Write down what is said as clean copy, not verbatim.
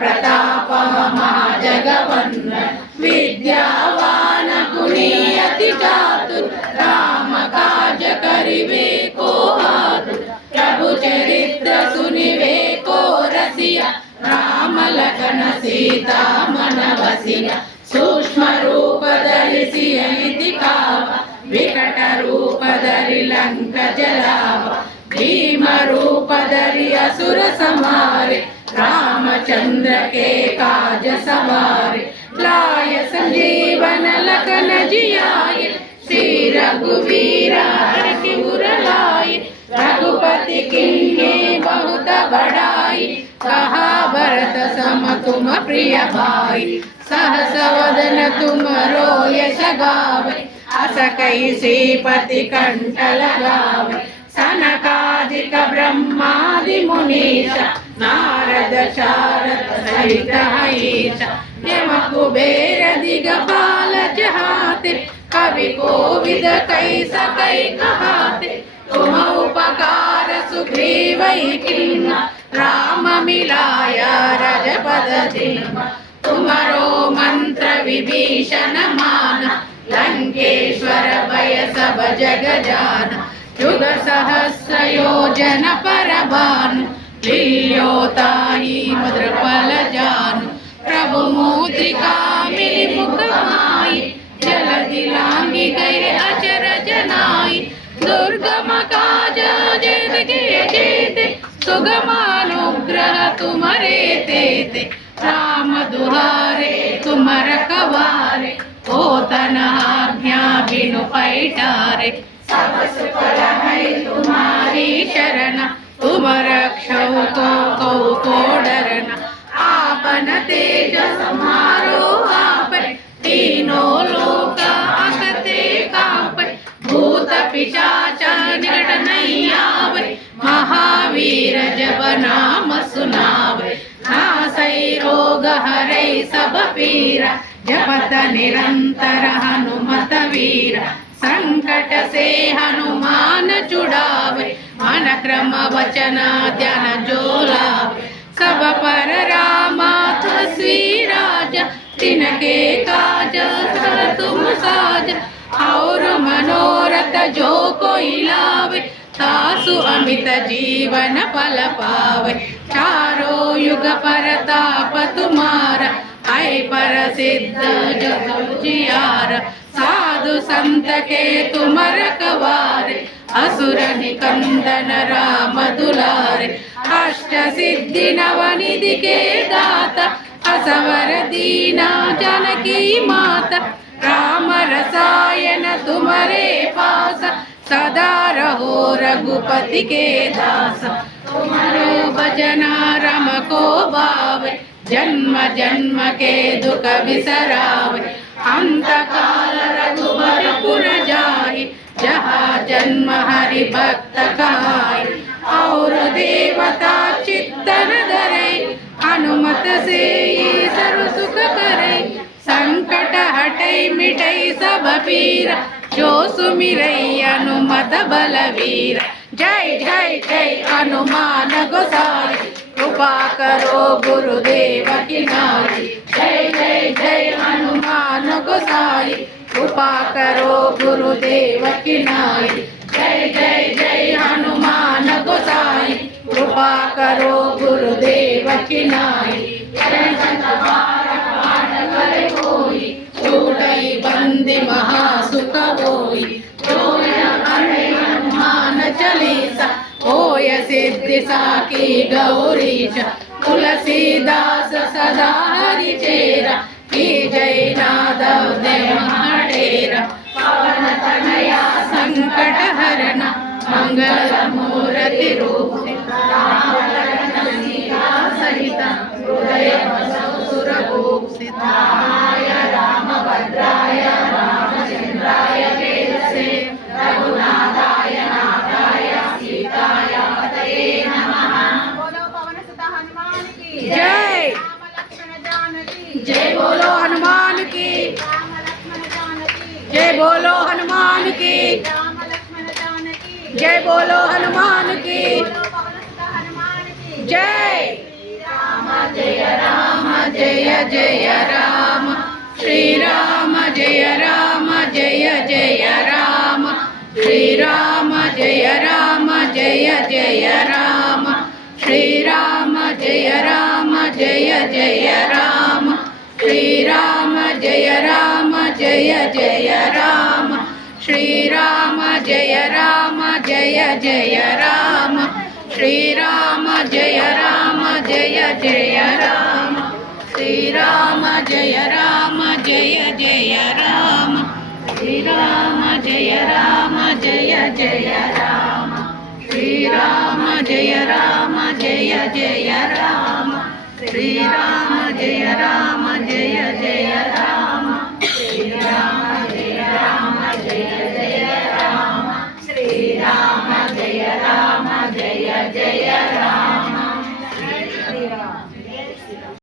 प्रताप महाजगवन्न विद्यावान गुणी अति चातुर राम काज करिवे को आतुर प्रभु चरित्र सुनिवे को रसिया राम लखन सीता मन बसिया सूक्ष्म रूप धरिಸಿ दिखाव विकट रूप धरि लंक जलाव भीम रूप धरि असुर संहारे रामचंद्र के काज सवारे लाय संजीवन लखन जियाए श्री रघुवीर हर्षि उर लाए रघुपति किन्हीं बहुत बड़ाई कहा भरत सम तुम प्रिय भाई सहस वदन तुम यश गावे अस कई श्रीपति कंठ लगावे सनकादिक ब्रह्मादि मुनीश नारद शारद सहित हईश यम कुबेर दिगपाल जहाते कवि कोविद कई सकई कहाते तुम उपकार सुग्रीव किन्ना राम मिलाया रजपद दीना तुमरो मंत्र विभीषण माना लंकेश्वर भय सब जग जाना युग सहस्र योजन पर भानु लील्योताहि मधुरफल जानु प्रभु मुद्रिका मिलि मुख माहि जलधि लांघि गए अचरज नाहि दुर्गम काज जेते जेते सुगमानुग्रह तुमरे तेते राम दुहारे तुम रखवारे होतन आज्ञा बिनु पैठारे सब सुफल है तुम्हारी शरण तुम रक्षो को डरना आपन तेज समारो आप तीनों लोक आकते कांपे भूत पिशाच निकट नहीं आवे महावीर जब नाम सुनावे नासै रोग हरै सब पीरा जपत निरंतर हनुमत वीरा संकट से हनुमान छुड़ावे मन क्रम वचन ध्यान जो लावे सब पर रामा तुलसी राजा तिनके काज कर तुम साज और मनोरथ जो कोई लावे तासु अमित जीवन फल पावे चारों युग परताप तुम्हारा है पर सिद्ध जग जियार साधु संत के तुम रखवारे असुर निकंदन राम दुलारे अष्ट सिद्धि नवनिधि के दाता असवर दीना जानकी माता राम रसायन तुम्हारे पास सदा रहो रघुपति के दास तुम्हारो भजना राम को भावे जन्म जन्म के दुख बिसरावे अंत काल रघुबर पुर जाहि जहाँ जन्म हरि भक्त कहाय और देवता चित्तन धरे हनुमत से सर्व सुख करे संकट हटै मिटै सब पीरा जो सुमिरै हनुमत बलवीर जय जय जय हनुमान गोसाई कृपा करो गुरुदेव की नाई जय जय जय हनुमान गोसाई कृपा करो गुरुदेव की नाई जय जय जय हनुमान गोसाई कृपा करो गुरुदेव की नाई छूटई बंदी महासुख होई हनुमान चालीसा होय सिद्धि साकी गौरीश तुलसीदास सदा हरि चेरा की जय नादव देवा पवन तनया संकट हरना मंगल मूर्ति रूप सहित हृदय सुरभूप सिद्धाय राम भद्राय रामचंद्राय केतसे रघुनाथाय नाथाय सीताय पतये नमः। बोलो पवन सुत हनुमान की जय। राम लक्ष्मण जानकी जय। बोलो हनुमान की राम लक्ष्मण जानकी जय। बोलो हनुमान की राम लक्ष्मण जानकी जय। बोलो हनुमान की पवन सुत हनुमान की जय। राम జయ రామ జయ జయ రామ శ్రీరామ జయ రామ జయ జయ రామ శ్రీరామ జయ రామ జయ జయ రామ శ్రీరామ జయ రామ జయ జయ రామ శ్రీరామ జయ రామ జయ జయ రామ శ్రీరామ జయ రామ జయ జయ రామ శ్రీరామ జయ రామ జయ జయ రామ శ్రీరామ జయ రామ జయ జయ రామ శ్రీరామ జయ రామ జయ జయ రామ శ్రీరామ జయ రామ జయ జయ రామ శ్రీరామ జయ రామ జయ జయ రామ